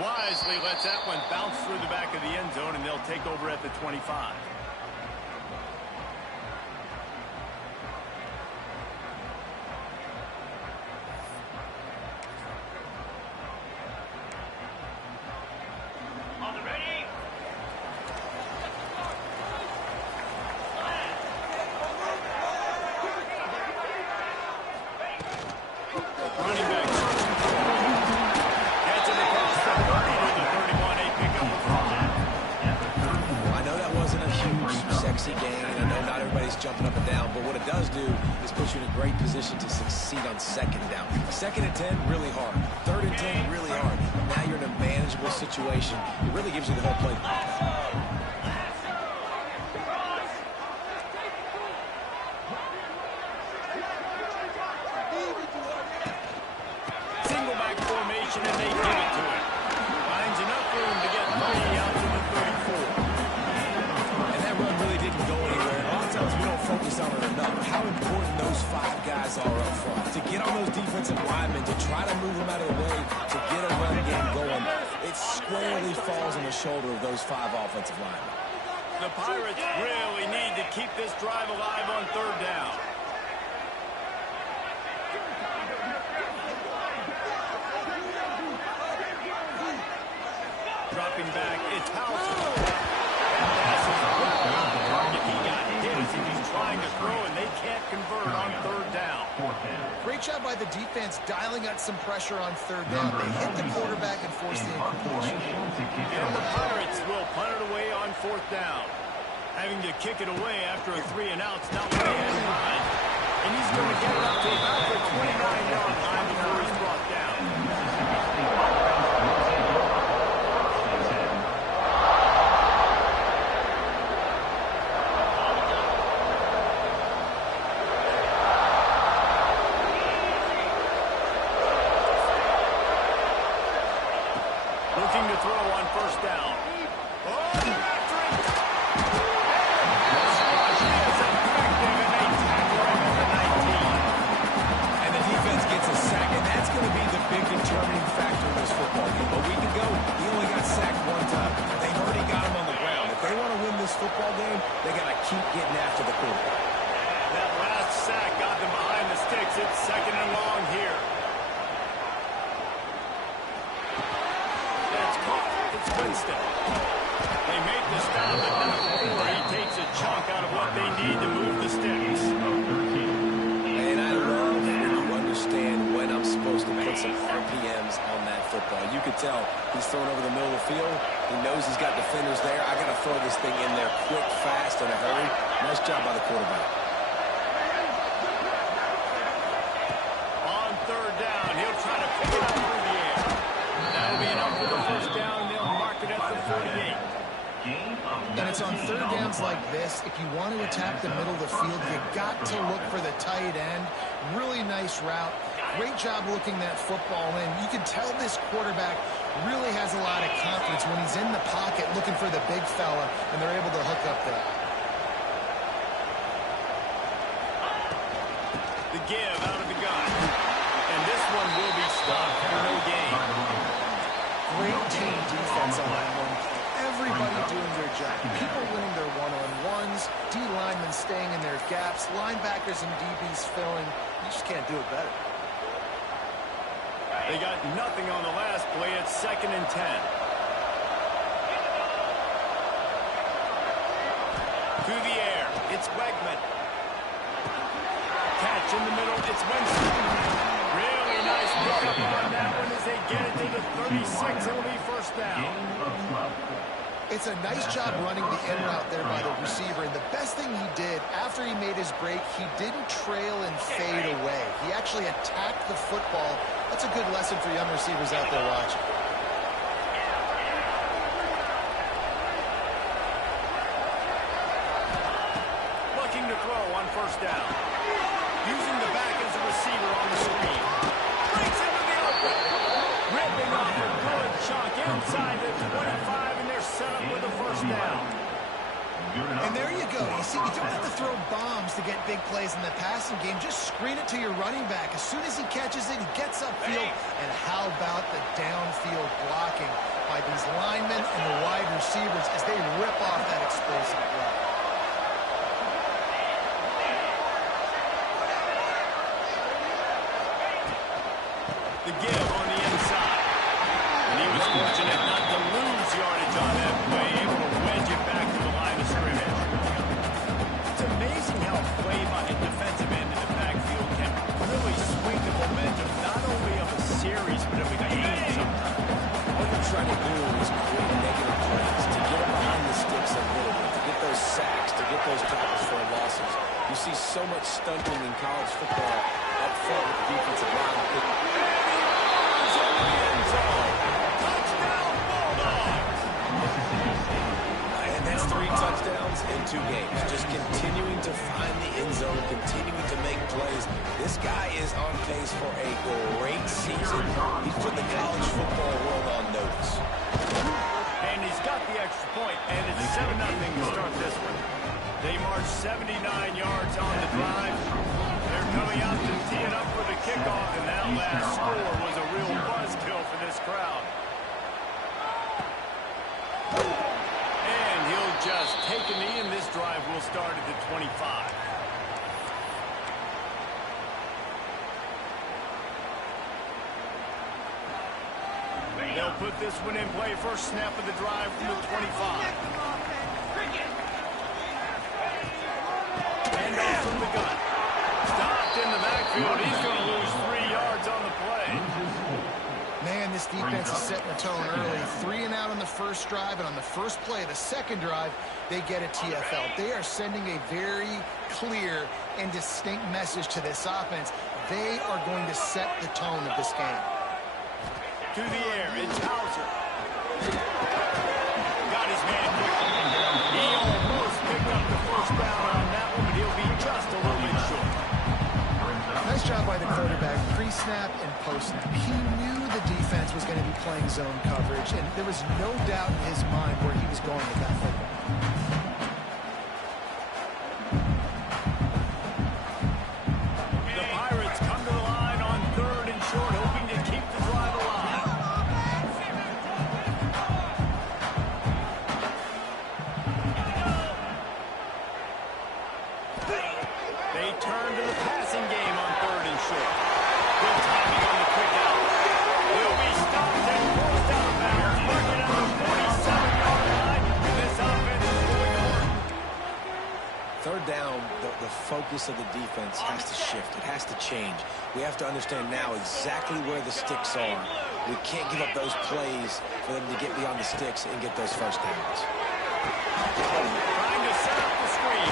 wisely lets that one bounce through the back of the end zone, and they'll take over at the 25. Jumping up and down, but what it does do is put you in a great position to succeed on second down. Second and 10, really hard. Third and 10, really hard. Now you're in a manageable situation. It really gives you the whole play. Single back formation, and they give it to him. Finds enough room to get 30 out to the 34. And that run really didn't go anywhere. A lot of times we don't focus on it enough. How important those five guys are up front. To get on those defensive linemen, to try to move them out of the way, to get a run game going, it squarely falls on the shoulder of those five offensive linemen. The Pirates really need to keep this drive alive on third down. Dropping back, it's Houser. He's trying to throw, and they can't convert on third down. Great job by the defense dialing out some pressure on third down. They hit the quarterback and forced the incompletion. And the Pirates will punt it away on fourth down. Having to kick it away after a 3-and-out's not what they had in mind. And he's going to get it up to about the 29-yard line before he's brought down. Looking to throw on first down. And the defense gets a sack, and that's going to be the big determining factor in this football game. A week ago, he only got sacked one time. They've already got him on the ground. If they want to win this football game, they got to keep getting after the quarterback. That last sack got them behind the sticks. It's second and long here. It's Winston. They make the stop, but not before he takes a chunk out of what they need to move the sticks. And I love when you understand when I'm supposed to put some RPMs on that football. You could tell he's throwing over the middle of the field. He knows he's got defenders there. I got to throw this thing in there quick, fast, in a hurry. Nice job by the quarterback. On third down, he'll try to pick it up through the air. That'll be enough for the first down. At the 48. And it's on third downs like this. If you want to attack the middle of the field, you got to look for the tight end. Really nice route. Great job looking that football in. You can tell this quarterback really has a lot of confidence when he's in the pocket looking for the big fella, and they're able to hook up there. The give out of the gun. And this one will be stopped for no gain. Great team defense on that one. Everybody doing their job. People winning their one-on-ones, D-linemen staying in their gaps, linebackers and DBs filling. You just can't do it better. They got nothing on the last play. It's second and 10. To the air. It's Wegman. Catch in the middle. It's Winston. Really nice pickup on that one as they get it to the 36. It'll be first down. It's a nice job running the in route there by the receiver. And the best thing he did after he made his break, he didn't trail and fade away. He actually attacked the football. That's a good lesson for young receivers out there watching. Looking to throw on first down. Using the back as a receiver on the screen. Breaks into the open. Ripping off a good chunk inside the 25, and they're set up with a first down. And there you go. You see, you don't have to throw bombs to get big plays in the passing game, just screen it to your running back. As soon as he catches it, he gets upfield. And how about the downfield blocking by these linemen and the wide receivers as they rip off that explosive play. The give on the inside. And he was fortunate not to lose yardage on that play, able to wedge it back to the line of scrimmage. It's amazing how play by a defensive end in the backfield can really swing the momentum not only of a series, but of a game sometimes. What you're trying to do is create negative plays, to get them behind the sticks a little bit, to get those sacks, to get those tackles for losses. You see so much stunting in college football up front with the defensive line. And that's 3 touchdowns in 2 games. Just continuing to find the end zone, continuing to make plays. This guy is on pace for a great season. He's put the college football world on notice. And he's got the extra point, and it's 7-0 to start this one. They march 79 yards on the drive. They're coming out to tee it up for the kickoff, and that last score was a real buzzkill for this crowd. And he'll just take a knee, and this drive will start at the 25. They'll put this one in play. First snap of the drive from the 25. And off from the gun. Stopped in the backfield. He's going to lose 3 yards on the play. Man, this defense is setting the tone early. 3 and out on the first drive, and on the first play of the second drive, they get a TFL. They are sending a very clear and distinct message to this offense. They are going to set the tone of this game. To the air, it's Hauser. Got his man quickly. He almost picked up the first down on that one, but he'll be just a little bit short. Nice job by the quarterback, pre-snap and post-snap. He knew the defense was going to be playing zone coverage, and there was no doubt in his mind where he was going with that football. The Pirates come to the line on 3rd and short, hoping to keep the drive alive. They turn to the passing game on 3rd and short. Good timing on the quick out. He'll be stopped and forced out of bounds. Marking on the 47-yard line, and this offense is going to work. 3rd down, the focus of the defense has to shift. It has to change. We have to understand now exactly where the sticks are. We can't give up those plays for them to get beyond the sticks and get those first downs. Trying to set up the screen.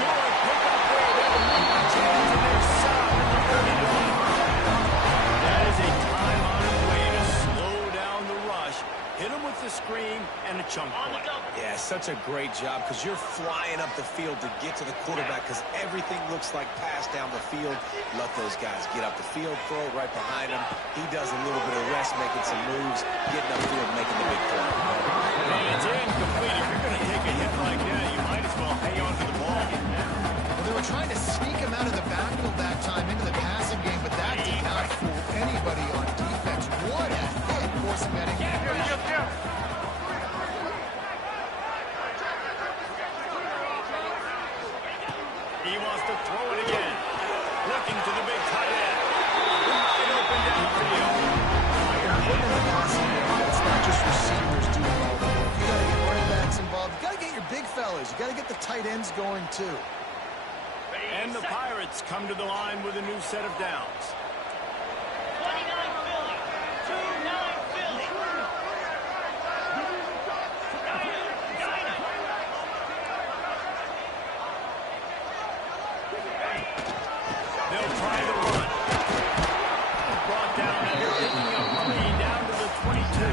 Good pick up there. They will make the chance, and they're stopped at the 39. That is a time-honored way to slow down the rush. Hit him with the screen and a chunk play. Yeah, such a great job because you're flying up the field to get to the quarterback because everything looks like pass down the field. Let those guys get up the field, throw it right behind him. He does a little bit of rest, making some moves, getting upfield, making the big play. And it's incomplete. If you're going to take a hit like that, you might as well hang on to the ball. Well, they were trying to sneak him out of the backfield that time into the passing game, but that did not fool anybody on defense. What a hit, forcing that incompletion. He wants to throw it again. Looking to the big tight end. Wide open downfield. Putting in the passing game, it's not just receivers doing all the work. You got to get running backs involved. You got to get your big fellas. You got to get the tight ends going too. And the Pirates come to the line with a new set of downs. 29 Philly. 2-9 Philly. They'll try the run. Brought down after picking up 3 down to the 22.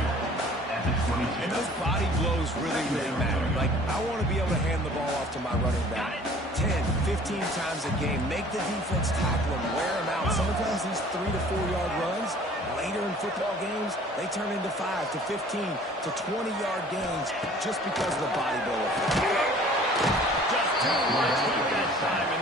And those body blows really, really matter. Like, I want to be able to hand the ball off to my running back 10, 15 times a game. Make the defense tackle him, wear him out. Sometimes these 3 to 4 yard runs, later in football games, they turn into 5 to 15 to 20 yard gains just because of the body blow effect. Just too much heat that time.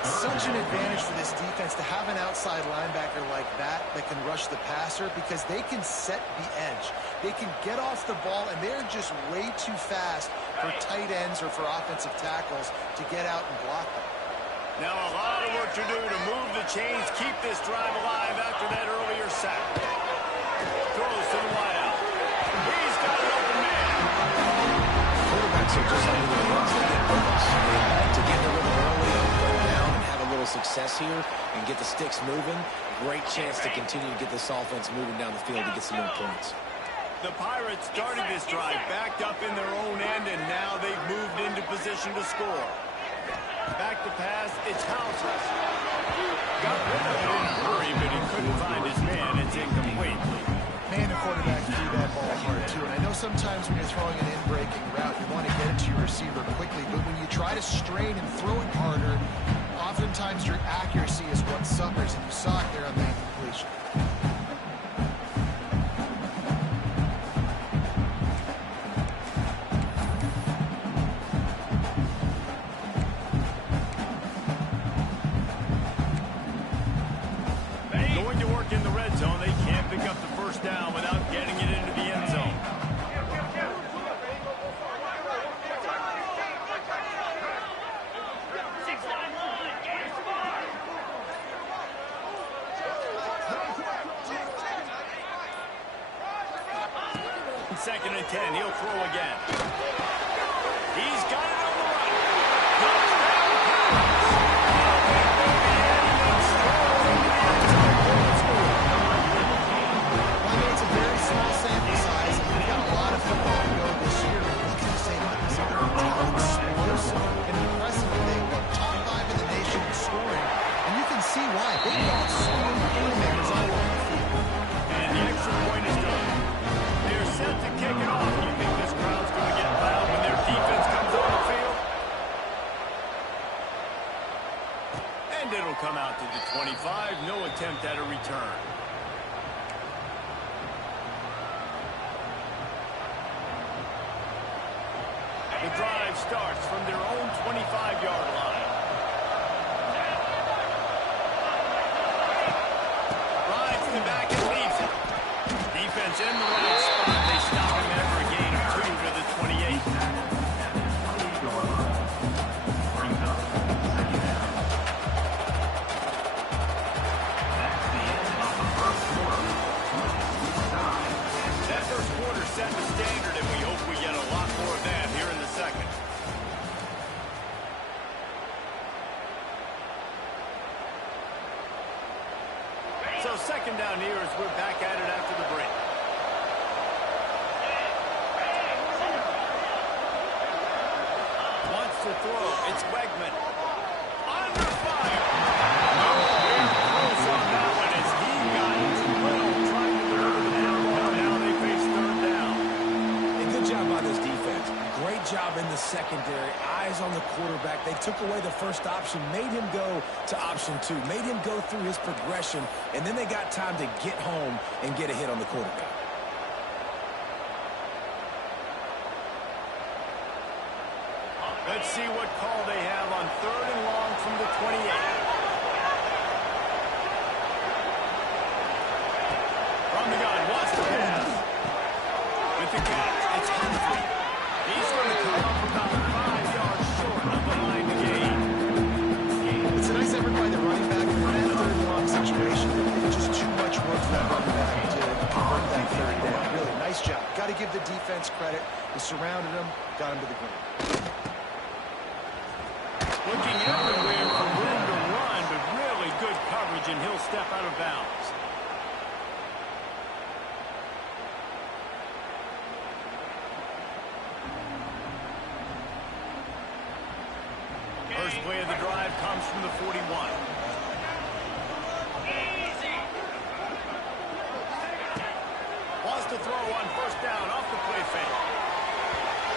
it's such an advantage for this defense to have an outside linebacker like that can rush the passer because they can set the edge. They can get off the ball, and they're just way too fast for tight ends or for offensive tackles to get out and block them. Now a lot of work to do to move the chains, keep this drive alive after that earlier sack. Throws to the wideout. He's got an open man. Quarterbacks are just like the ones that get focus. To get the rhythm early on third down and have a little success here and get the sticks moving, great chance to continue to get this offense moving down the field to get some more points. The Pirates started this drive backed up in their own end, and now they've moved into position to score. Back to pass, it's Hauser. Got rid of it in a hurry, but he couldn't find his man. It's incomplete. Man, the quarterback threw that ball hard, too. And I know sometimes when you're throwing an in-breaking route, you want to get it to your receiver quickly. But when you try to strain and throw it harder, oftentimes your accuracy is what suffers. And you saw it there on that completion. In the red zone, they can't pick up the first down without getting it into the end zone. Second and 10, he'll throw again. He's got it on the right. Touchdown, It's a very small sample size, and we've got a lot of football to go this year. What can you say about this? How explosive and impressive they look. Top 5 in the nation in scoring, and you can see why. They've got strong playmakers all over the field. and the extra point is good. They're set to kick it off. You think this crowd's going to get loud when their defense comes on the field? And it'll come out to the 25. No attempt at a return. The drive starts from their own 25-yard line. Rides to the back and leaves it. Defense in the right spot. They stop him after a gain of 2 to the 28. That first quarter set the standard, and we hope we get a lot more of that here in the second. So second down here as we're back at it after the break. Wants to throw. It's Wegman. Under fire. No big close on that one as he got too little trying to deliver the down. Now they face third down. And good job by this defense. Great job in the secondary. Eyes on the quarterback. They took away the first option, made him go to option 2, made him go through his progression, and then they got time to get home and get a hit on the quarterback. Let's see what call they have on third and long from the 28. From the gun, wants to pass. With the catch, it's Humphrey. He's going to come up about 5 yards short of the line to gain. It's a nice effort by the running back in that third and long situation. It's just too much work for that running back to convert that third down. Really, nice job. Got to give the defense credit. They surrounded him, got him to the ground. Looking everywhere for room to run, but really good coverage, and he'll step out of bounds. First play of the drive comes from the 41. Wants to throw on first down off the play fake.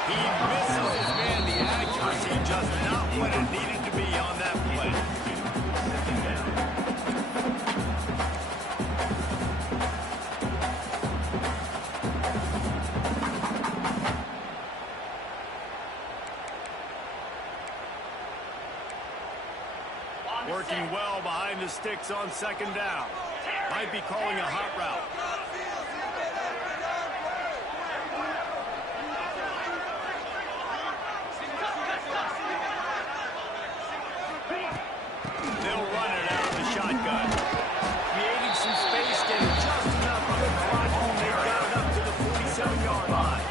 He misses his man. The accuracy just not what it needed to be on that play. Working well behind the sticks on second down. Might be calling a hot route. They'll run it out of the shotgun. Creating some space, getting just enough of the clock when they got it up to the 47-yard line.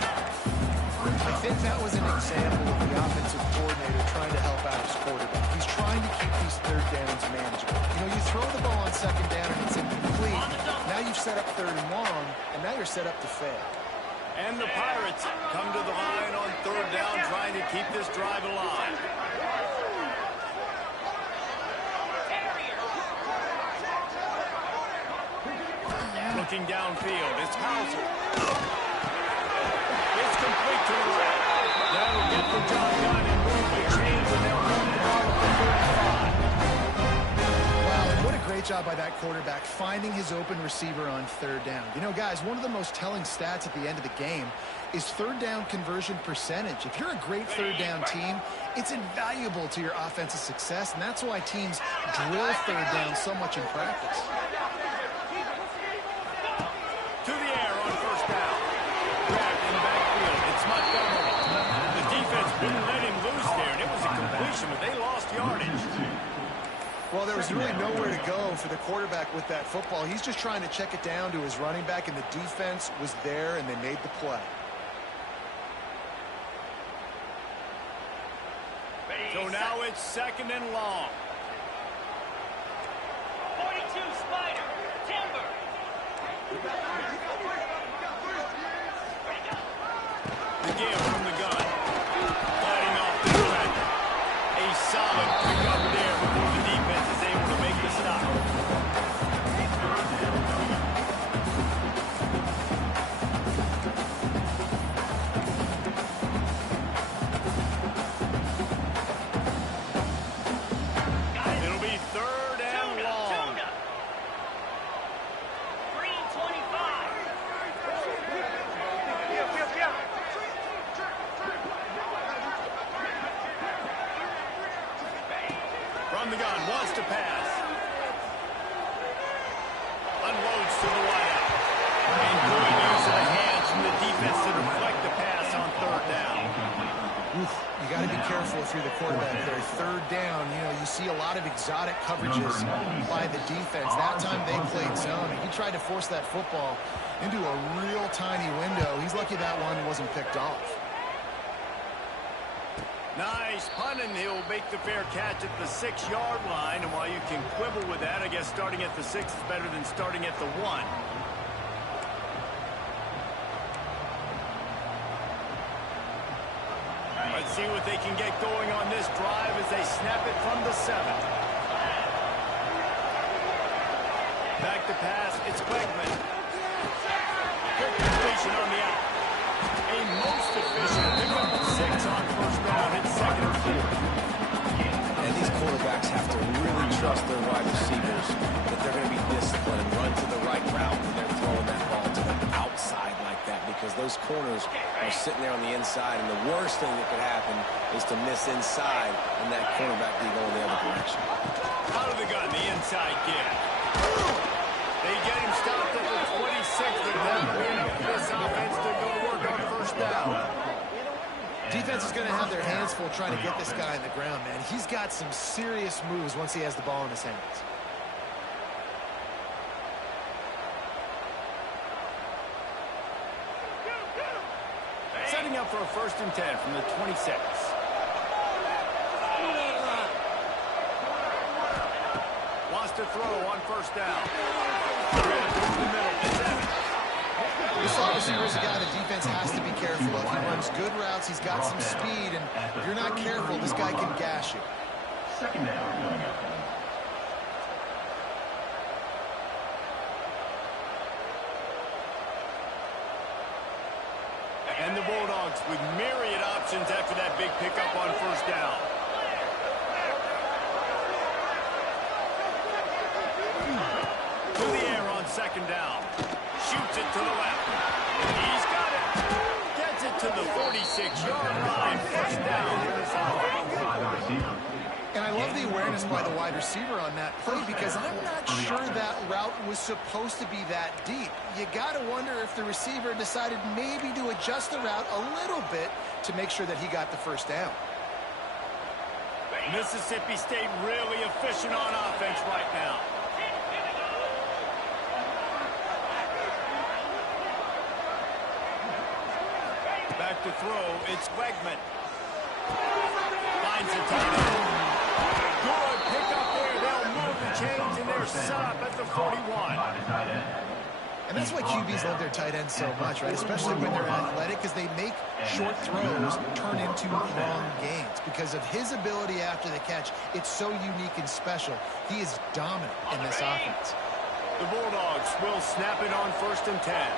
I think that was an example of the offensive coordinator trying to help out his quarterback. He's trying to keep these third downs manageable. You know, you throw the ball on second down and it's incomplete. Now you've set up third and long, and now you're set up to fail. And the Pirates come to the line on third down, trying to keep this drive alive. Looking downfield, it's Hauser. It's complete to the right. That'll get the job done and move the chains, and they'll run it out of the 35. Wow, and what a great job by that quarterback finding his open receiver on third down. You know, guys, one of the most telling stats at the end of the game is third down conversion percentage. If you're a great third down team, it's invaluable to your offensive success, and that's why teams drill third down so much in practice. To the air on first down. Grabbed in the backfield. It's Montgomery. The defense wouldn't let him loose there, and it was a completion, but they lost yardage. Well, there was really nowhere to go for the quarterback with that football. He's just trying to check it down to his running back, and the defense was there, and they made the play. So now it's second and long. 42 Spider. Timber. The give from the gun. Letting off the defender. A solid pickup there before the defense is able to make the stop. It'll be third and long. Green 25. From the gun, wants to pass. Unloads to the wideout. And good use of the hands from the defense to deflect the pass on third down. Oof, you got to be careful if you're the quarterback there. Third down, you know, you see a lot of exotic coverages by the defense. That time they played zone, and he tried to force that football into a real tiny window. He's lucky that one wasn't picked off. Nice punt, and he'll make the fair catch at the 6-yard line. And while you can quibble with that, I guess starting at the 6 is better than starting at the 1. Let's see what they can get going on this drive as they snap it from the 7. Back to pass, it's Quackman. Good completion on the out. A most efficient pickup of 6 on first down. It's second and 4. And these quarterbacks have to really trust their wide receivers that they're going to be disciplined and run to the right route when they're throwing that ball to the outside like that, because those corners are sitting there on the inside, and the worst thing that could happen is to miss inside and that cornerback be going the other direction. Out of the gun, the inside give. They get him stopped at the 26, but that'll be enough for this offense to go to work on first down. Defense is going to have their hands full trying to get this guy on the ground, man. He's got some serious moves once he has the ball in his hands. Setting up for a 1st and 10 from the 26. Wants to throw on first down. Through the middle, it's Evans. This slot receiver is a guy the defense has to be careful of. He runs good routes, he's got some speed, and if you're not careful, this guy can gash you. Second down coming up. And the Bulldogs with myriad options after that big pickup on first down. To the air on second down. Shoots it to the left. He's got it. Gets it to the 46-yard line. First down. And I love the awareness fairness by the wide receiver on that play, because I'm not sure that route was supposed to be that deep. You got to wonder if the receiver decided maybe to adjust the route a little bit to make sure that he got the first down. Mississippi State really efficient on offense right now. Back to throw, it's Wegman. Finds the tight end. Good pick up there. They'll move the chains, and they're set up at the 41. And that's why QBs love their tight ends so much, right? Especially when they're athletic, because they make short throws turn into long gains. Because of his ability after the catch, it's so unique and special. He is dominant in this offense. The Bulldogs will snap it on 1st and 10.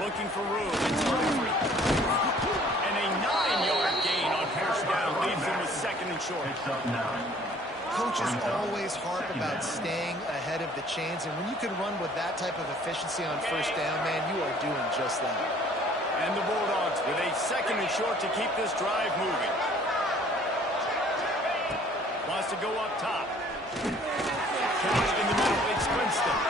Looking for room. It's Humphrey. And a 9-yard gain on first down leaves him with 2nd and short. Coaches always harp about staying ahead of the chains, and when you can run with that type of efficiency on first down, man, you are doing just that. And the Bulldogs with a 2nd and short to keep this drive moving. Wants to go up top. Catch in the middle. It's Winston.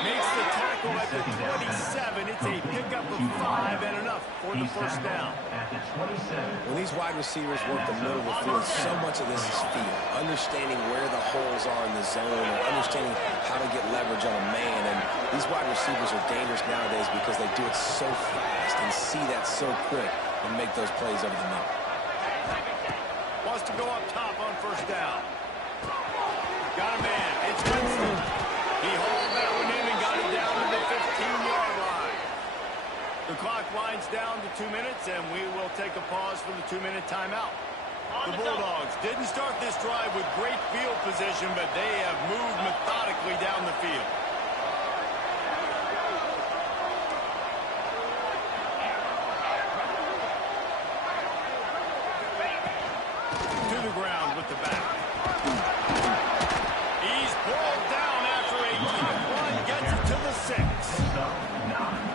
Makes the tackle at the 27. It's a pickup of 5 and enough for the first down. When these wide receivers work the middle of the field, so much of this is feel. Understanding where the holes are in the zone, or understanding how to get leverage on a man. And these wide receivers are dangerous nowadays because they do it so fast and see that so quick and make those plays over the middle. Wants to go up top on first down. Got a man. It's Winston. He hauled that one in and got it down to the 15-yard line. The clock winds down to 2 minutes, and we will take a pause for the 2-minute timeout. The Bulldogs didn't start this drive with great field position, but they have moved methodically down the field. To the ground with the back. He's pulled down after a tough run, gets it to the 6.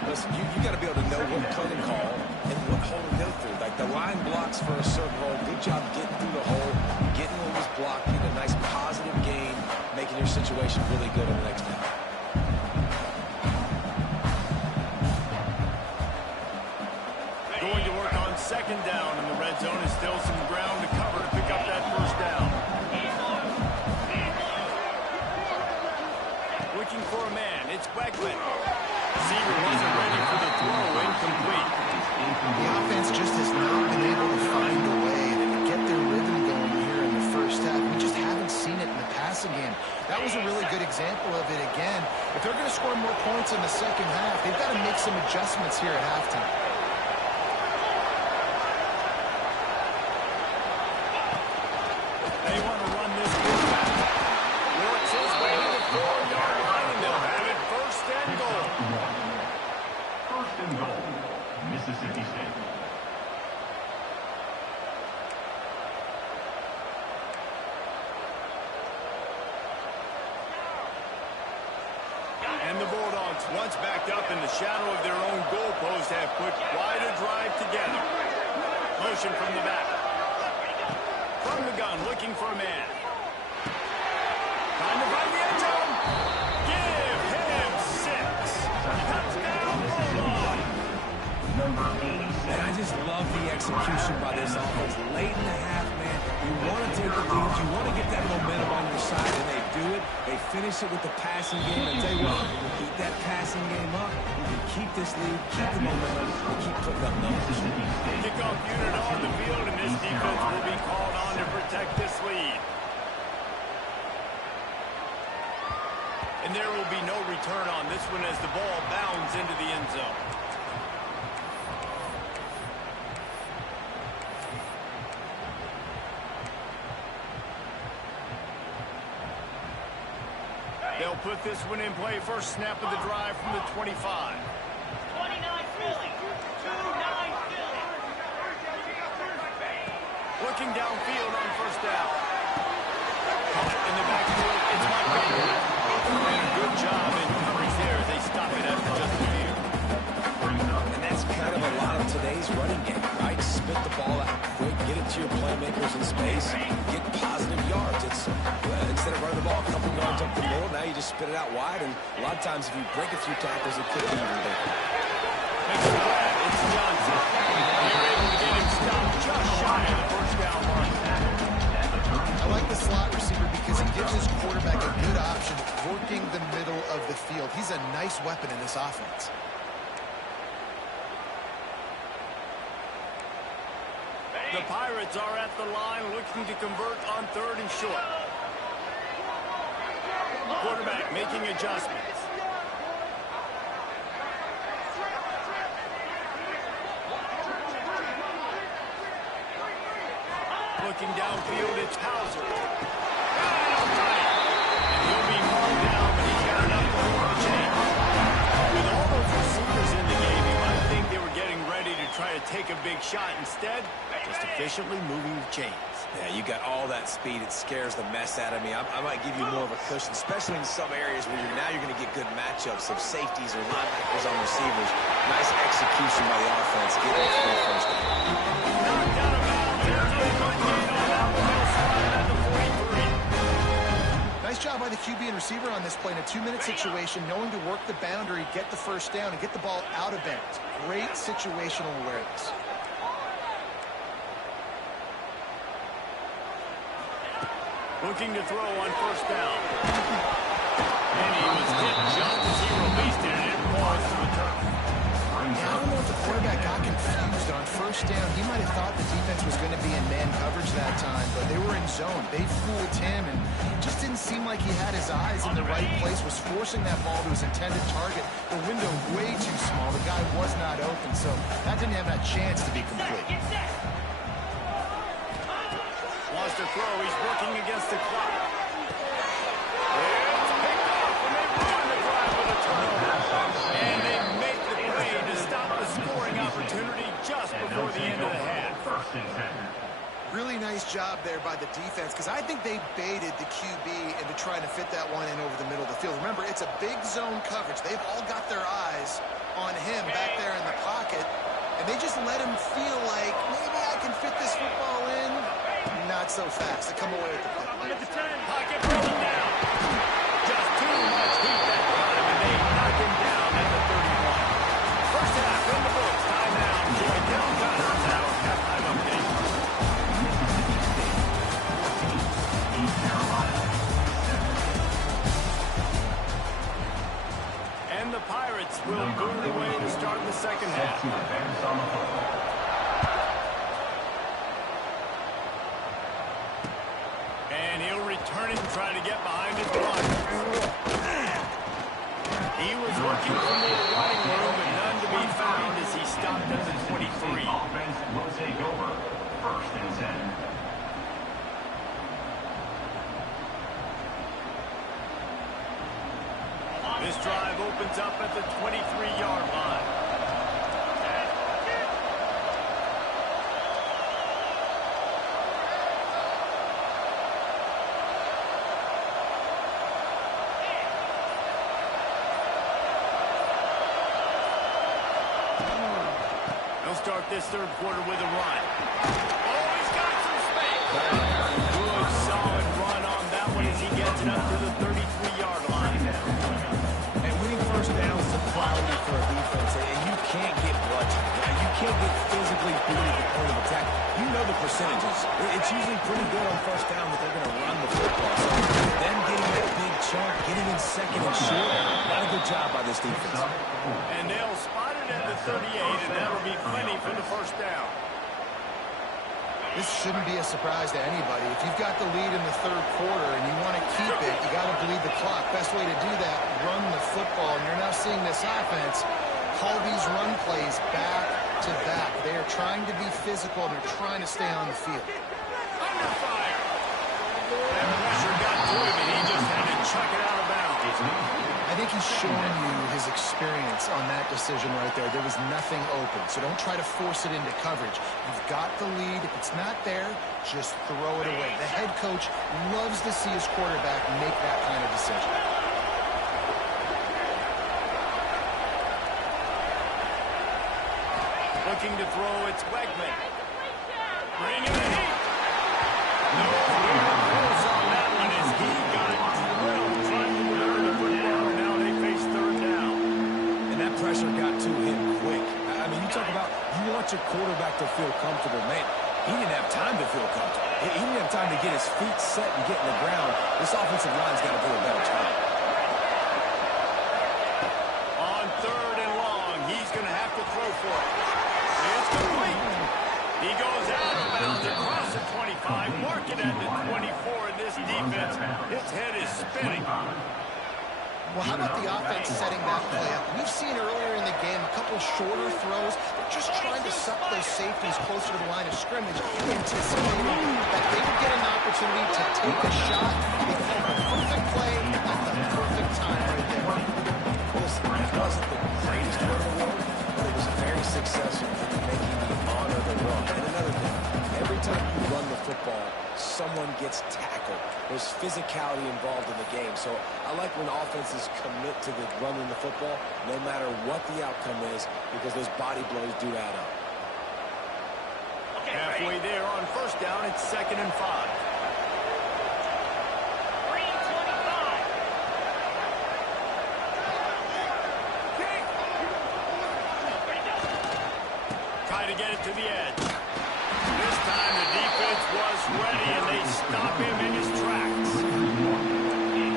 Listen, you got to be able to know what play to call and what hole to go through. Like the line blocks for a certain hole. Good job getting through the hole, getting what was blocked, getting a nice positive gain, making your situation really good on the next down. Going to work on 2nd down, and the red zone is still some ground to cover to pick up that first down. Looking for a man. It's Wegman. Receiver wasn't ready for the throw. Incomplete. The offense just has not been able to find a way to get their rhythm going here in the first half. We just haven't seen it in the passing game. That was a really good example of it again. If they're going to score more points in the second half, they've got to make some adjustments here at halftime. They want to run this quarterback. Works his way to the 4-yard line, and they'll have it 1st and goal. 1st and goal, Mississippi State. And the Bulldogs, once backed up in the shadow of their own goalpost, have put quite a drive together. Motion from the back. From the gun, looking for a man. Trying to find the end zone. Give him 6. Touchdown, Bulldogs. And I just love the execution by this offense. Late in the half, man, you want to take the lead. You want to get that momentum on your side, and they do it. They finish it with the passing game. And tell you what, you keep that passing game up, you can keep this lead, keep the momentum, and keep putting up numbers. Kickoff unit on the field, and this defense will be called on to protect this lead. And there will be no return on this one as the ball bounds into the end zone. They'll put this one in play. First snap of the drive from the 25. 29 Philly. 2-9 Philly. Looking downfield on first down. In the backfield, it's Montgomery. And a good job in coverage there as they stop it after just a few. And that's kind of a lot of today's running game, right? Spit the ball out quick, get it to your play playmakers in space, get positive yards. It's instead of running the ball a couple yards up the middle, now you just spit it out wide, and a lot of times if you break a few tackles, it could be even bigger. Makes the grab. It's Johnson. They're able to get him stopped just shy of the first down line. I like the slot receiver because he gives his quarterback a good option working the middle of the field. He's a nice weapon in this offense. The Pirates are at the line looking to convert on 3rd and short. Quarterback making adjustments. Looking downfield, it's Hauser. And he'll be marked down, but he's got enough to hold the chain. With all those receivers in the game, you might think they were getting ready to try to take a big shot. Instead, just efficiently moving the chains. Yeah, you got all that speed. It scares the mess out of me. I might give you more of a cushion, especially in some areas where you're going to get good matchups of safeties or linebackers on receivers. Nice execution by the offense. Get it for the first down. Knocked out of bounds. There's a good gain on that one. They'll slide at the 43. Nice job by the QB and receiver on this play in a 2-minute situation, knowing to work the boundary, get the first down, and get the ball out of bounds. Great situational awareness. Looking to throw on first down. And he was hit just as he released it, and it falls to the turf. Yeah, I don't know if the quarterback got confused on first down. He might have thought the defense was going to be in man coverage that time, but they were in zone. They fooled him, and it just didn't seem like he had his eyes in the right place, was forcing that ball to his intended target. The window way too small. The guy was not open, so that didn't have that chance to be complete. Wants to throw. He's working against the clock. It's picked off, and they ruin the drive with a turnover. And they make the play to stop the scoring opportunity just before the end of the half. First and 10. Really nice job there by the defense, because I think they baited the QB into trying to fit that one in over the middle of the field. Remember, it's a big zone coverage. They've all got their eyes on him back there in the pocket, and they just let him feel like, maybe I can fit this football in. Not so fast. They come away with the play. Pocket breaking down. Just too much heat that time, and they knock him down at the 31. First half in the books. Time now. Joy Down Gunners now. Halftime update. East Carolina. And the Pirates will go away to start the second half. To advance on the football. And he'll return it and try to get behind his blocker. He was looking for more running room, but none to be found as he stopped at the 23. Offense will take over. First and 10. This drive opens up at the 23-yard line. They'll start this third quarter with a run. Oh, he's got some space. Good, solid run on that one as he gets it up to the 33-yard line. And winning first downs is a priority for a defense, and you can't get bludgeoned. You can't get physically beat at the point of attack. You know the percentages. It's usually pretty good on first down that they're going to run the football. So them getting that big chunk, getting in second and short, not a good job by this defense. And they'll spot it at the 38, and that'll be plenty for the first down. This shouldn't be a surprise to anybody. If you've got the lead in the third quarter and you want to keep it, you got to bleed the clock. Best way to do that, run the football. And you're now seeing this offense call these run plays back to back. They are trying to be physical, and they're trying to stay on the field. Under fire. That pressure got to him, and he just had to chuck it out of bounds. I think he's showing you his experience on that decision right there. There was nothing open, so don't try to force it into coverage. You've got the lead. If it's not there, just throw it away. The head coach loves to see his quarterback make that kind of decision. Looking to throw, it's Wegman. Bringing the heat. want your quarterback to feel comfortable. Man, he didn't have time to feel comfortable. He didn't have time to get his feet set and get in the ground. This offensive line's got to do a better job. On 3rd and long, he's going to have to throw for it. It's complete. He goes out of bounds across the 25, mark it at the 24, and this defense, its head is spinning. Well, how about the offense setting that play up? We've seen earlier in the game a couple shorter throws. They're just trying to suck those safeties closer to the line of scrimmage, anticipating that they would get an opportunity to take a shot. They called the perfect play at the perfect time right there. Listen, it wasn't the greatest run in the world, but it was very successful in making the honor the run. And another thing, every time you run the football, someone gets tackled. There's physicality involved in the game. So I like when offenses commit to the running the football, no matter what the outcome is, because those body blows do add up. Halfway there on 1st down, it's 2nd and 5. Green 25. Try to get it to the edge. This time the defense was ready, and they stop him in his tracks.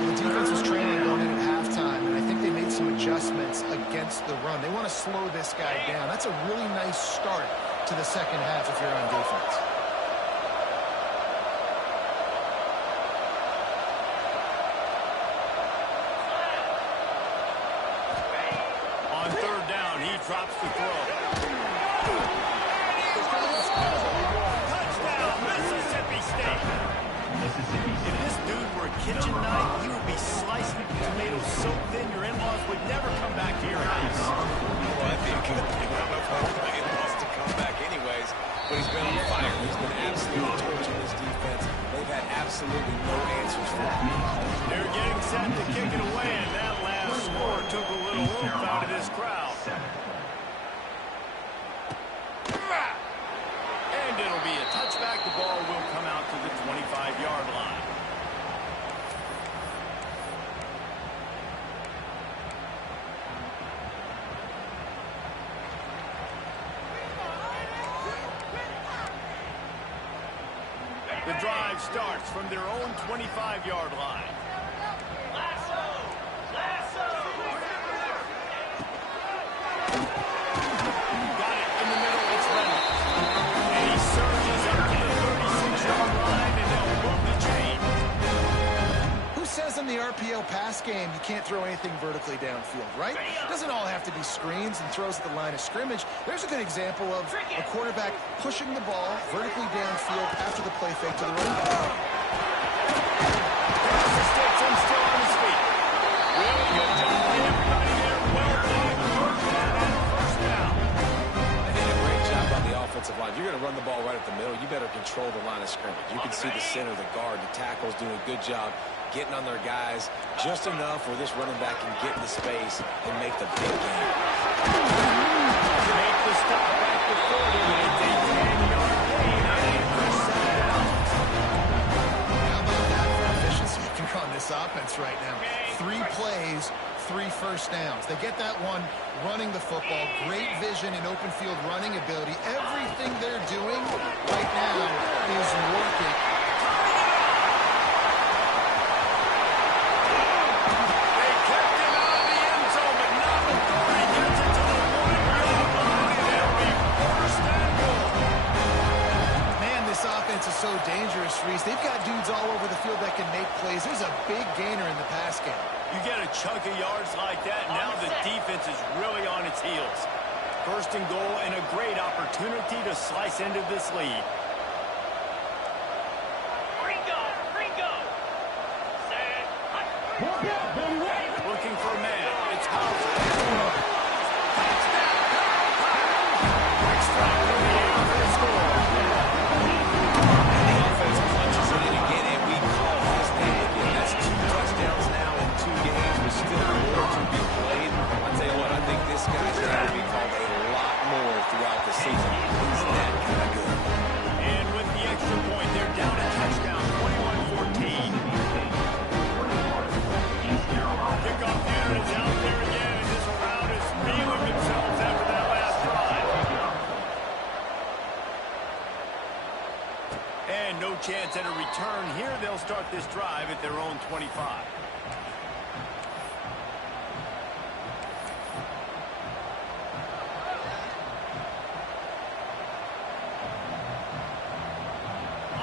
The defense was trailing going in at halftime, and I think they made some adjustments against the run. They want to slow this guy down. That's a really nice start to the second half if you're on defense. On 3rd down, he drops the throw. Touchdown, Mississippi State. If this dude were a kitchen knife, you would be slicing tomatoes so thin your in-laws would never come back to your house. Well, I think in-laws to come back anyways, but he's been on fire. He's been absolutely torching this defense. They've had absolutely no answers for him. They're getting set to kick it away, and that last score took a little oomph out of this crowd. And it'll be a touchback. The ball will come out to the 25-yard line. The drive starts from their own 25-yard line. Lasso. Lasso. Got it in the middle. It's Reynolds. And he surges up to the 36-yard line, and they'll move the chain. Who says in the RPO pass game you can't throw anything vertically downfield, right? It doesn't all have to be screens and throws at the line of scrimmage. There's a good example of a quarterback pushing the ball vertically downfield after the play fake to the running back. Across the sticks and still on his feet. Really good job by everybody there. Well done. First down. They did a great job on the offensive line. You're going to run the ball right at the middle. You better control the line of scrimmage. You can see the center, the guard, the tackles doing a good job getting on their guys just enough where this running back can get into space and make the big game. Make the stop at the 40, and it's a 10-yard gain on a first down. How about that for efficiency on this offense right now? 3 plays, 3 first downs. They get that one running the football. Great vision and open field running ability. Everything they're doing right now is working. They kept him out of the end zone, but not before he gets it to the 1-yard line, and it'll be first and goal. Man, this offense is so dangerous, Reese. They've got dudes all over the field that can make plays. There's a big gainer in the pass game. You get a chunk of yards like that, and now the defense is really on its heels. First and goal, and a great opportunity to slice into this lead. Ringo. Ringo. Set. Looking for a man. It's Hauser. Touchdown. Quick strike from the air for the score. The offense punches it in again, and we call his name again. That's 2 touchdowns now in 2 games. There's still more to be played. I'll tell you what, I think this guy's going to be called a lot more throughout the season. He's that kind of good. And with the extra point, they're down a touchdown, 21-14. And no chance at a return here. They'll start this drive at their own 25.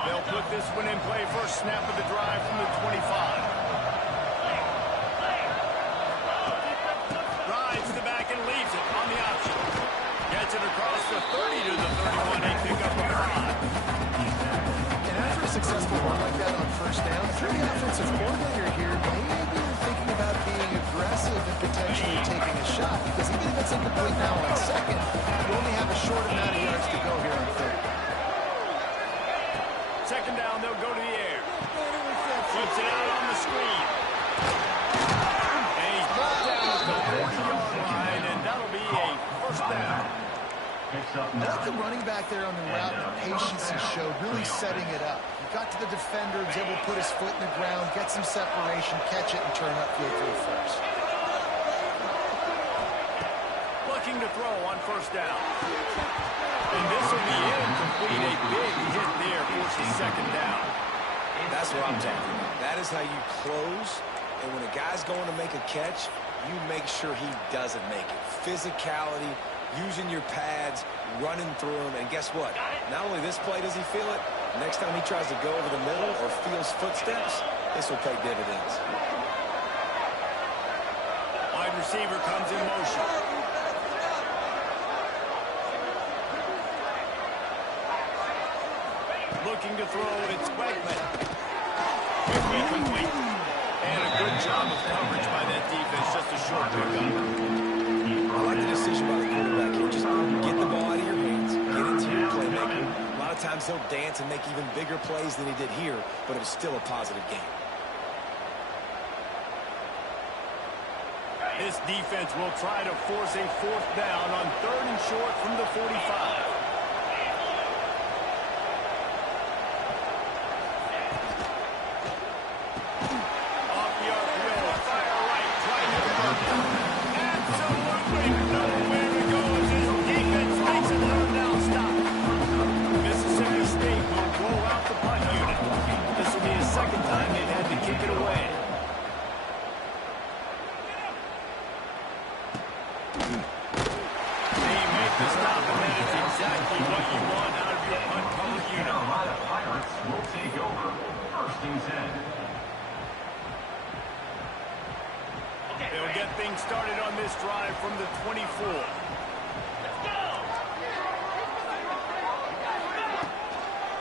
They'll put this one in play. First snap of the drive from the 25. Rides the back and leaves it on the option. Gets it across the 30 to the 31. They pick up a 5. And after a successful run like that on first down, if you're the offensive coordinator here, maybe you're thinking about being aggressive and potentially taking a shot, because even if it's incomplete now on second, you only have a short amount of yards to go here on third. Second down, they'll go to the air. Flips it out on the screen. And he's brought down at the 40-yard line, and that'll be a first down. I like the running back there on the route, the patience he showed, really setting it up. He got to the defender, was able to put his foot in the ground, get some separation, catch it, and turn upfield for the first. Looking to throw on first down. And this will be incomplete. A big hit there forces second down. That's what I'm talking about. That is how you close. And when a guy's going to make a catch, you make sure he doesn't make it. Physicality, using your pads, running through him. And guess what? Not only this play does he feel it, next time he tries to go over the middle or feels footsteps, this will pay dividends. Wide receiver comes in motion. Looking to throw, it's Wegman. Quickly complete. And a good job of coverage by that defense. Just a short pickup. I like the decision by the quarterback here. Just get the ball out of your hands. Get into your playmaker. A lot of times he'll dance and make even bigger plays than he did here, but it was still a positive game. This defense will try to force a fourth down on third and short from the 45. They'll get things started on this drive from the 24.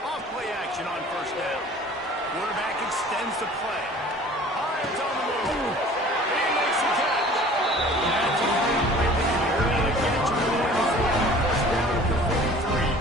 Off play action on first down. Quarterback extends the play. Hines on the move. He makes the catch. That's a great play there to really get you going first down at the 43.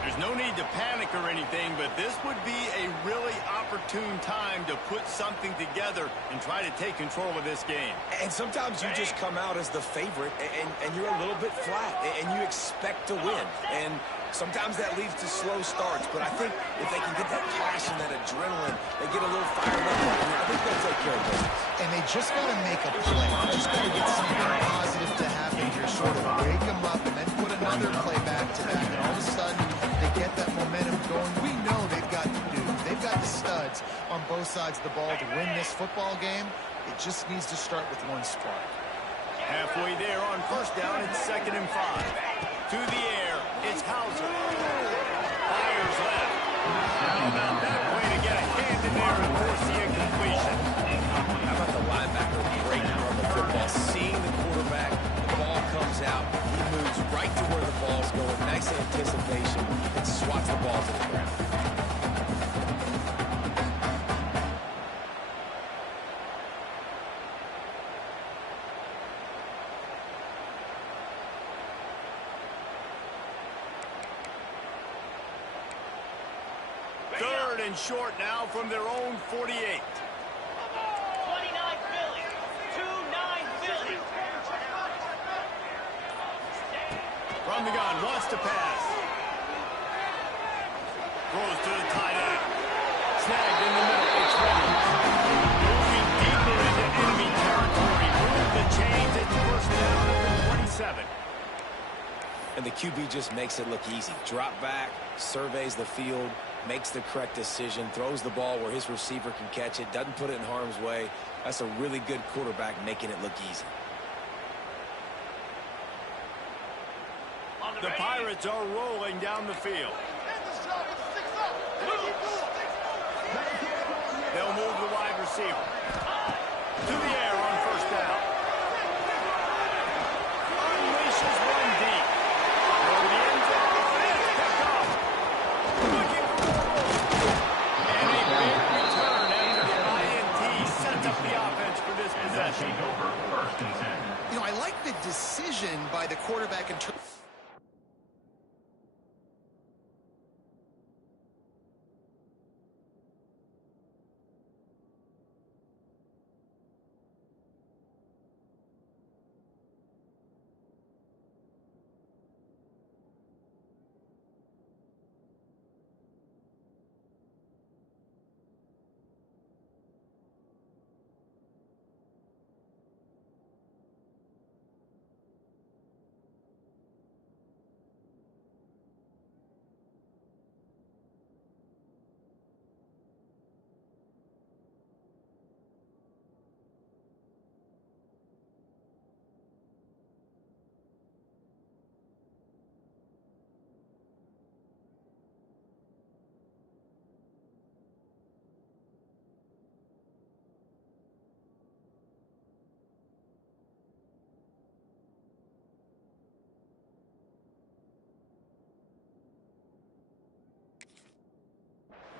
There's no need to panic or anything, but this would be a really opportune time to put something together and try to take control of this game. And sometimes you just come out as the favorite, and you're a little bit flat, and you expect to win. And sometimes that leads to slow starts, but I think if they can get that passion, that adrenaline, they get a little fired up, I think they'll take care of business. And they just got to make a play. Just got to get something positive to happen here, sort of wake them up, and then put another play back to back, and all of a sudden they get that momentum going. We know they've got the dude. They've got the studs on both sides of the ball to win this football game. It just needs to start with one spark. Halfway there on first down, it's 2nd and 5. To the air, it's Hauser. Fires left. How about that play to get a hand in there and force the incompletion? How about the linebacker breaking on the football, seeing the quarterback, the ball comes out, he moves right to where the ball's going, nice anticipation, and swats the ball to the ground. Third and short now from their own 48. 29 Philly. 2-9 Philly. From the gun, wants to pass. Throws to the tight end. Snagged in the middle. It's Reynolds. Moving deeper into enemy territory. Move the chains. It's first down at the 27. And the QB just makes it look easy. Drop back, surveys the field, makes the correct decision, throws the ball where his receiver can catch it, doesn't put it in harm's way. That's a really good quarterback making it look easy. The Pirates are rolling down the field. They'll move the wide receiver to the air on first down. Unleashes one deep. Over the end zone, it's picked off. Looking for more. And a big return after the INT sets up the offense for this possession. Over first and 10. You know, I like the decision by the quarterback in terms.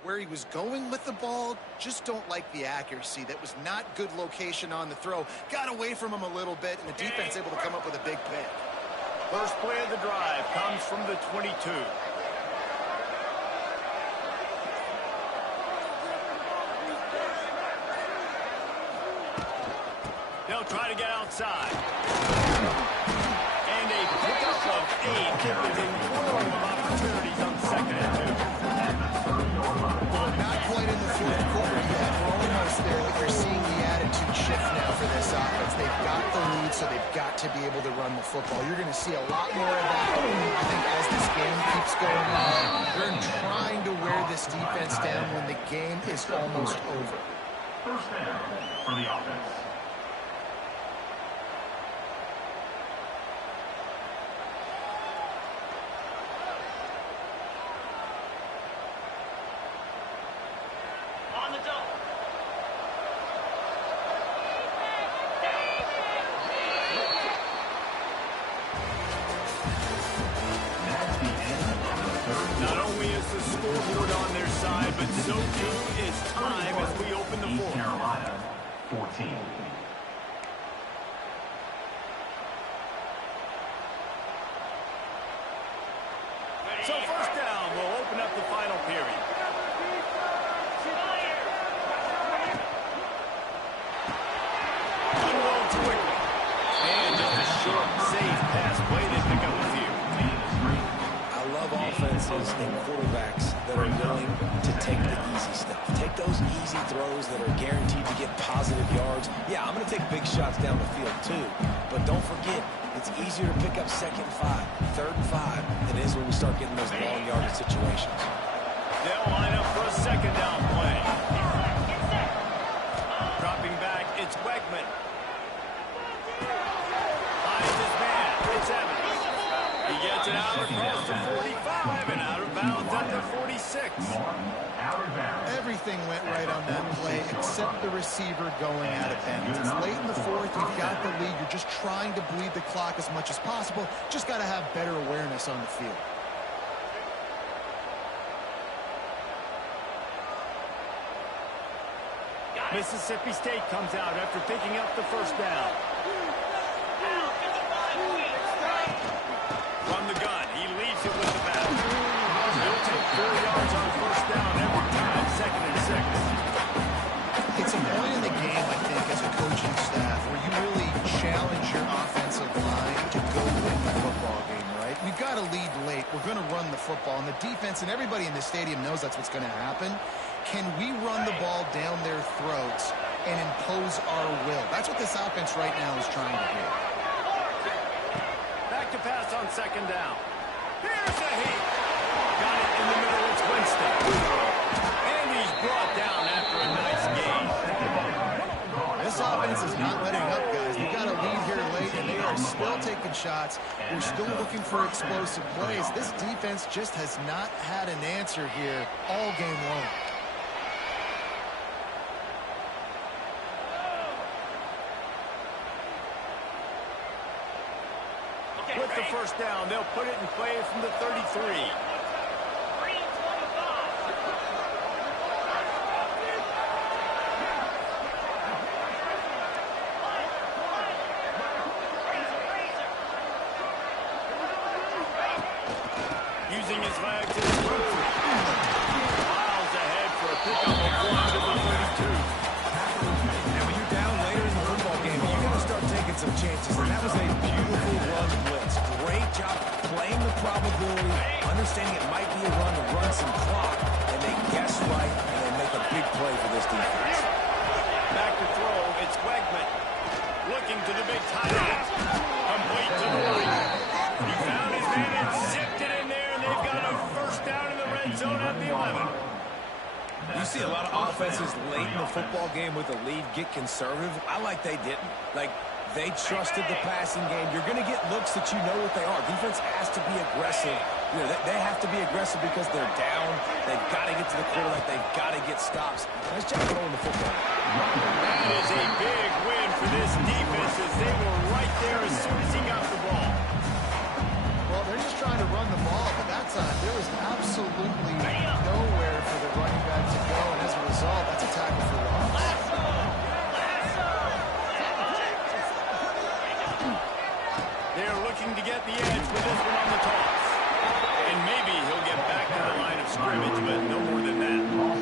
Where he was going with the ball, just don't like the accuracy. That was not good location on the throw. Got away from him a little bit, and the defense able to come up with a big pick. First play of the drive comes from the 22. They'll try to get outside. And a pickup of 8 with a world of opportunities on second and 2. Not quite in the fourth quarter yet. We're almost there, but you're seeing the attitude shift now for this offense. They've got the lead, so they've got to be able to run the football. You're going to see a lot more of that, I think, as this game keeps going on. They're trying to wear this defense down when the game is almost over. First down for the offense. On the double. That's the end of the third. Not only is the scoreboard on their side, but so too is time as we open the East fourth. Carolina, 14. So first down will open up the final period. Unrolls quickly. And just a short, safe pass play to pick up a few. I love offenses and quarterbacks that are willing to take the easy stuff. Take those easy throws that are guaranteed to get positive yards. Yeah, I'm going to take big shots down the field too. But don't forget, it's easier to pick up second and 5, third and 5 than it is when we start getting those long yardage situations. They'll line up for a second down play. Dropping back, it's Wegman. Finds his man, it's Evans. He gets it out across the 45 and out of bounds at the 46. Out of bounds. Everything went right on that play except the receiver going out of bounds. It's late in the fourth. You've got the lead. You're just trying to bleed the clock as much as possible. Just got to have better awareness on the field. Mississippi State comes out after picking up the first down. From the gun, he leaves it with the back. He'll take 4 yards on first down every time, second and 6. It's a point in the game, I think, as a coaching staff, where you really challenge your offensive line to go win the football game, right? We've got to lead late. We're going to run the football, and the defense and everybody in the stadium knows that's what's going to happen. Can we run the ball down their throats and impose our will? That's what this offense right now is trying to do. Back to pass on second down. Here's a hit. Got it in the middle. It's Winston. still taking shots. We're still looking for explosive plays. This defense just has not had an answer here all game long. With the first down, they'll put it in play from the 33. Using his legs as a run. Miles ahead for a pickup of 1 to the 32. And when you're down later in the football game, you got to start taking some chances. And that was a beautiful run blitz. Great job playing the probability, understanding it might be a run to run some clock, and they guess right, and they make a big play for this defense. Back to throw, it's Wegman. Looking to the big tight end. Complete to the right. He found his man and zipped it in there, and they've got a first down in the red zone at the 11. You see a lot of offenses late in the football game with a lead get conservative. I like they didn't. Like, they trusted the passing game. You're going to get looks that you know what they are. Defense has to be aggressive. You know, they have to be aggressive because they're down. They've got to get to the quarterback. They've got to get stops. Nice job throwing the football. That is a big win for this defense as they were right there as soon as he got the ball. Well, they're just trying to run the ball, but that time there was absolutely nowhere for the running back to go, and as a result, that's a tackle for loss. They're looking to get the edge with this one on the toss. And maybe he'll get back to the line of scrimmage, but no more than that. Well,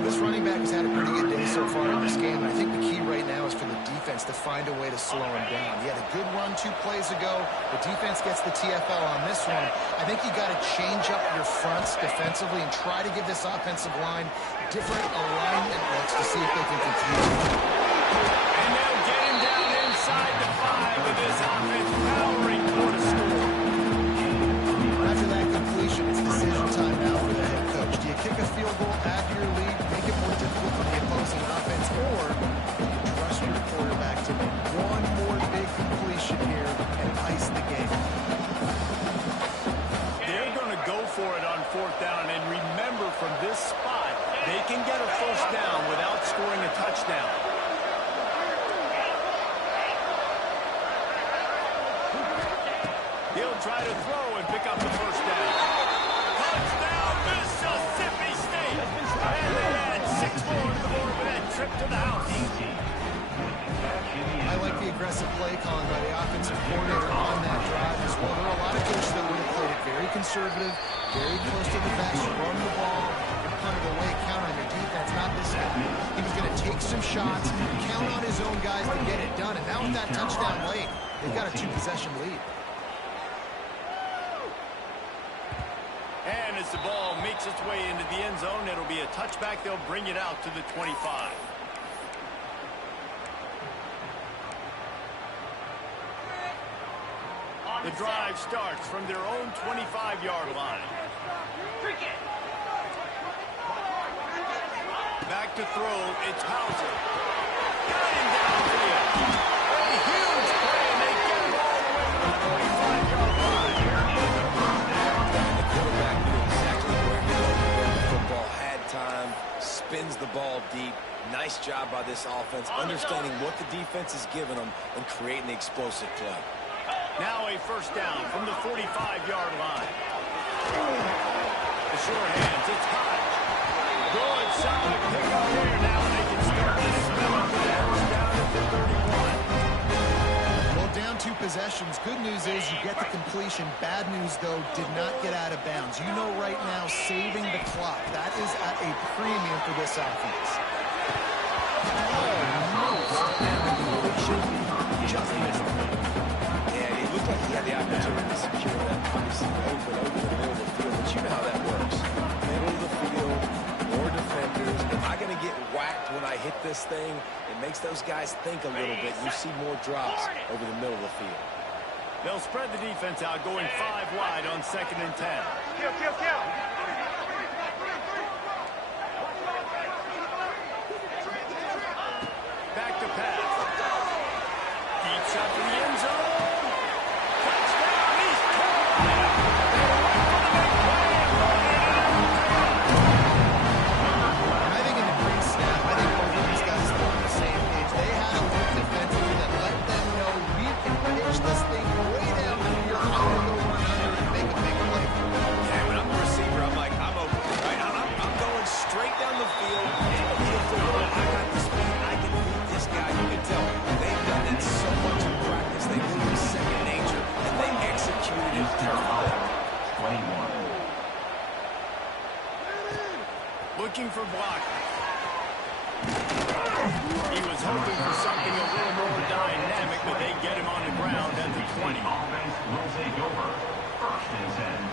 this running back has had a pretty good day so far in this game, and I think the key right now is for the defense to find a way to slow him down. He had a good run 2 plays ago. The defense gets the TFL on this one. I think you got to change up your fronts defensively and try to give this offensive line different alignment looks to see if they can confuse him. And they'll get him down inside the 5 with this offense powering toward a score. After that completion, it's decision time now for the head coach. Do you kick a field goal, add to your lead, make it more difficult for the opposing offense, or do you trust your quarterback to make one more big completion here and ice the game? They're going to go for it on 4th down, and remember, from this spot, they can get a first down without scoring a touchdown. He'll try to throw and pick up the first down. Touchdown, Mississippi State! And they add 6 more to the board with that trip to the house. I like the aggressive play calling by the offensive coordinator on that drive as well. There are a lot of coaches that would have played it very conservative, very close to the vest, run the ball, and punt it away, count on your defense. Not this guy. He was going to take some shots, count on his own guys to get it done. And now with that touchdown late, they've got a 2-possession lead. And as the ball makes its way into the end zone, it'll be a touchback. They'll bring it out to the 25. The drive starts from their own 25-yard line. Back to throw, it's Hauser. Got him downfield. A huge play, and they get it all the way to the 45-yard line. The quarterback knew exactly where he wanted to go. The football had time, spins the ball deep. Nice job by this offense, understanding what the defense is giving them and creating the explosive play. Now a first down from the 45-yard line. The short hands, it's Hodge. Good, solid pickup here. Now they can start to spell it with a first down at the 31. Well, down 2 possessions. Good news is you get the completion. Bad news, though, did not get out of bounds. You know right now, saving the clock. That is at a premium for this offense. Just missed it. Yeah, it looked like he had the opportunity to secure that nice and open over the middle of the field, but you know how that works. Middle of the field, more defenders. Am I going to get whacked when I hit this thing? It makes those guys think a little bit. You see more drops over the middle of the field. They'll spread the defense out, going 5 wide on 2nd and 10. Back to pass. Deep shot to the end zone. Looking for blockers. He was hoping for something a little more dynamic, but they get him on the ground at the 20. Offense will take over. First and 10.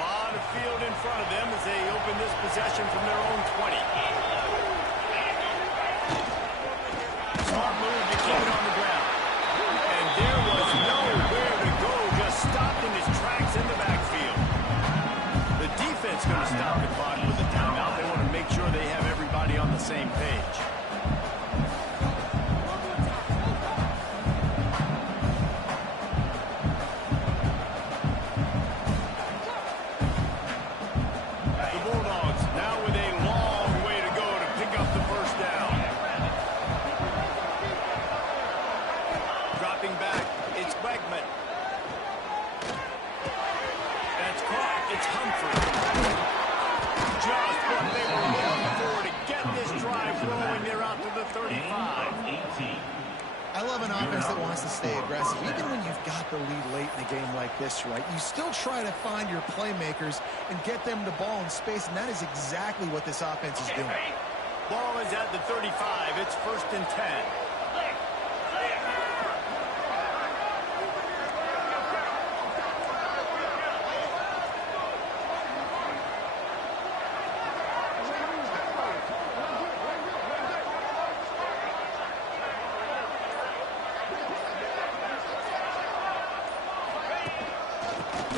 Lot of field in front of them as they open this possession from their own 20. Smart move to keep it on the ground. And there was nowhere to go, just stopped in his tracks in the backfield. The defense going to stop the clock with a timeout. They want to make sure they have everybody on the same page. The Bulldogs now with a long way to go to pick up the first down. Dropping back, it's Bregman. That's caught, it's Humphrey. Just what they were looking for to get this drive rolling. They're out to the 35. 18. I love an offense that wants to stay aggressive. Even when you've got the lead late in a game like this, right, you still try to find your playmakers and get them the ball in space, and that is exactly what this offense is doing. Ball is at the 35. It's first and 10.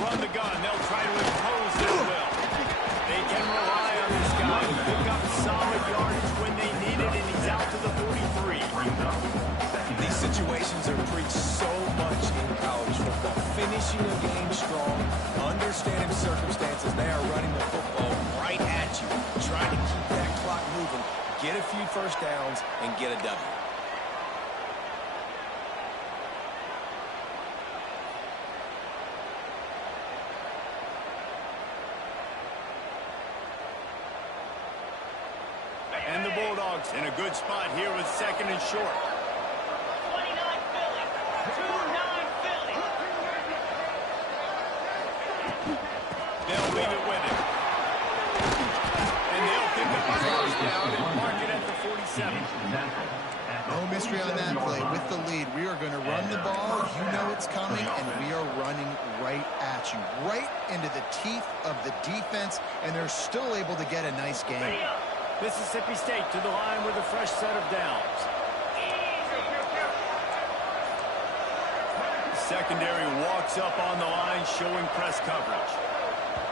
Run the gun. They'll try to impose their will. They can rely on this guy to pick up solid yardage when they need it, and he's out to the 43. These situations are preached so much in college football. Finishing a game strong, understanding circumstances. They are running the football right at you, trying to keep that clock moving, get a few first downs, and get a W. And the Bulldogs in a good spot here with second and short. 29 Philly. 29 Philly. They'll leave it with him. And they'll pick up the first down and mark it at the 47. No mystery on that play. With the lead, we are going to run the ball. You know it's coming, and we are running right at you, right into the teeth of the defense, and they're still able to get a nice game. Mississippi State to the line with a fresh set of downs. Secondary walks up on the line, showing press coverage.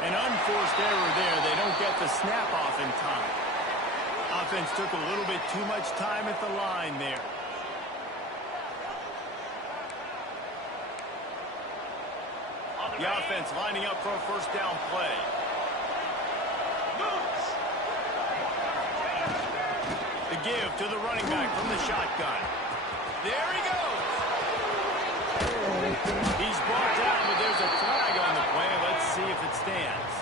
An unforced error there. They don't get the snap off in time. Offense took a little bit too much time at the line there. The offense lining up for a first down play. The give to the running back from the shotgun. There he goes. He's brought down, but there's a flag on the play. Let's see if it stands.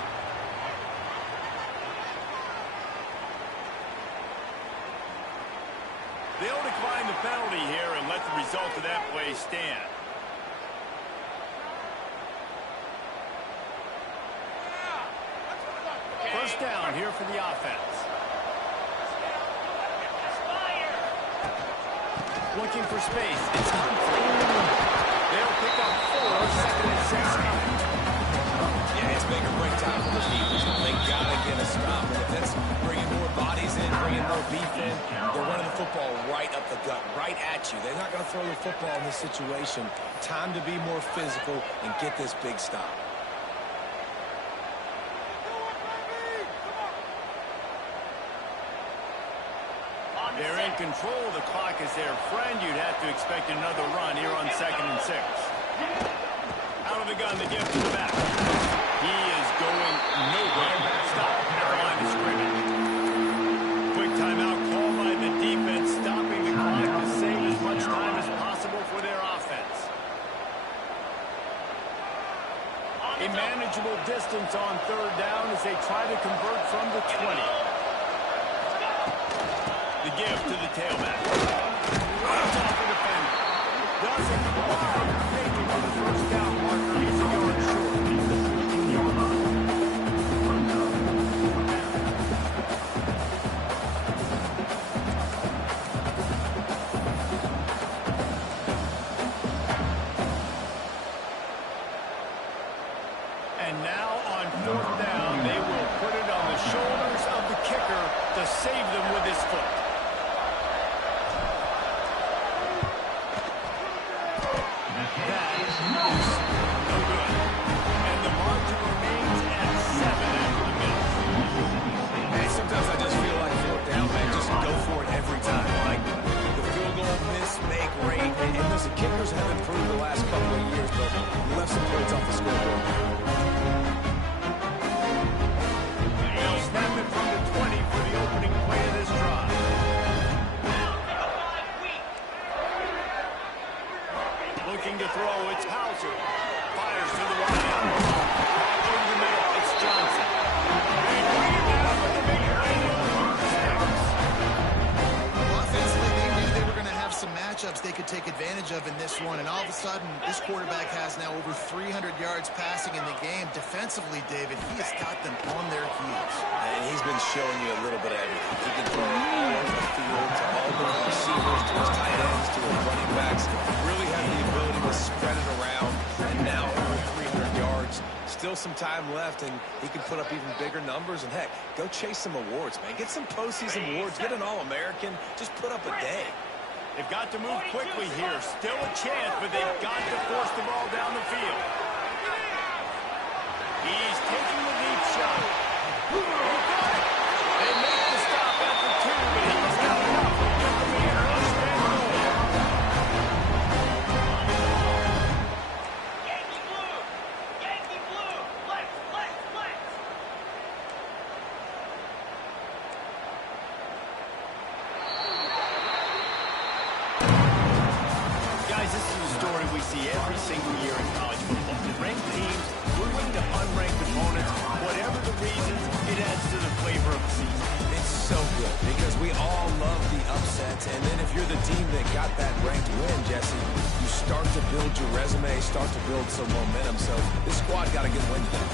They'll decline the penalty here and let the result of that play stand. First down here for the offense. Looking for space. It's Humphrey. They'll pick up 4, second and 6. Yeah, it's make or break time for the Steelers. They got to get a stop. And if that's bringing more bodies in, bringing more beef in, they're running the football right up the gut, right at you. They're not going to throw the football in this situation. Time to be more physical and get this big stop. They're in control of the clock as their friend. You'd have to expect another run here on second and 6. Out of the gun, the give to the back. He is going nowhere. Stop at the line of scrimmage. Quick timeout call by the defense, stopping the clock to save as much time as possible for their offense. A manageable distance on third down as they try to convert from the 20. give to the tailback. Runs off the defender. Doesn't quite make it to the first down marker. He's a yard short. And now on fourth down, they will put it on the shoulders of the kicker to save them with his foot. That is no good. And the margin remains at 7 after the miss. Hey, sometimes I just feel like fourth down, man. Just go for it every time. Like the field goal miss, make rate. And listen, kickers have improved the last couple of years, but left some points off the scoreboard. They'll snap it from the 20 for the opening play of this drive. Looking to throw, it's Hauser. Fires to the wide. Over the middle, it's Johnson. And rebound with the big Offensively, they knew they were going to have some matchups they could take advantage of in this one, and all of a sudden, this quarterback has now over 300 yards passing in the game. Defensively, David, he has got them on their heels. And he's been showing you a little bit of everything. He can throw it all over the field, to all the receivers, to his tight ends, to his running backs. Really has the ability to spread it around. And now over 300 yards. Still some time left, and he can put up even bigger numbers. And heck, go chase some awards, man. Get some postseason awards. Get an All-American. Just put up a day. They've got to move quickly here. Still a chance, but they've got to force the ball down the field. He's taking the deep shot. He got it. They make the stop after 2, but he's not enough. Get the man rush back goal. Yankee blue! Yankee blue! Flex, flex, flex! Guys, this is a story we see every single year in college football. Ranked teams losing to unranked opponents. Whatever the reasons, it adds to the flavor of the season. It's so good because we all love the upsets. And then if you're the team that got that ranked win, Jesse, you start to build your resume, start to build some momentum. So this squad got a good win today.